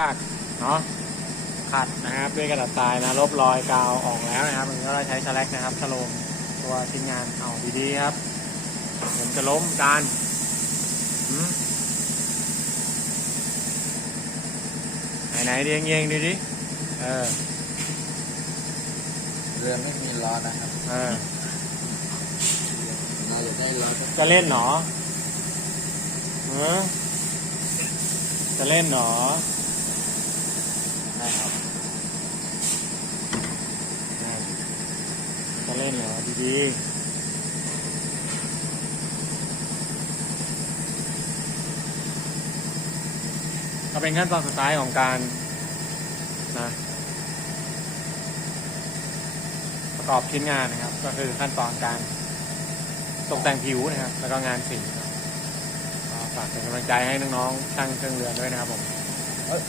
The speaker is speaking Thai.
จากเนาะขัดนะครับด้วยกระดาษทรายนะลบรอยกาวออกแล้วนะครับมันก็ใช้สแลกนะครับชโลมตัวชิ้นงานเอาดีๆครับผมจะล้มจานหืมไหนๆเรียงเรียงๆดูดิเออเรือไม่มีล้อนะครับเออเราจะได้ล้อสักจะเล่นหนอเออจะเล่นหนอได้ ครับจะเล่นเหรอดีๆก็เป็นขั้นตอนสุดท้ายของการนะประกอบชิ้นงานนะครับ ก็คือขั้นตอนการตกแต่งผิวนะครับ แล้วก็งานสีฝากเป็นกำลังใจให้น้องๆช่างเครื่องเรือนด้วยนะครับผมเอ้ย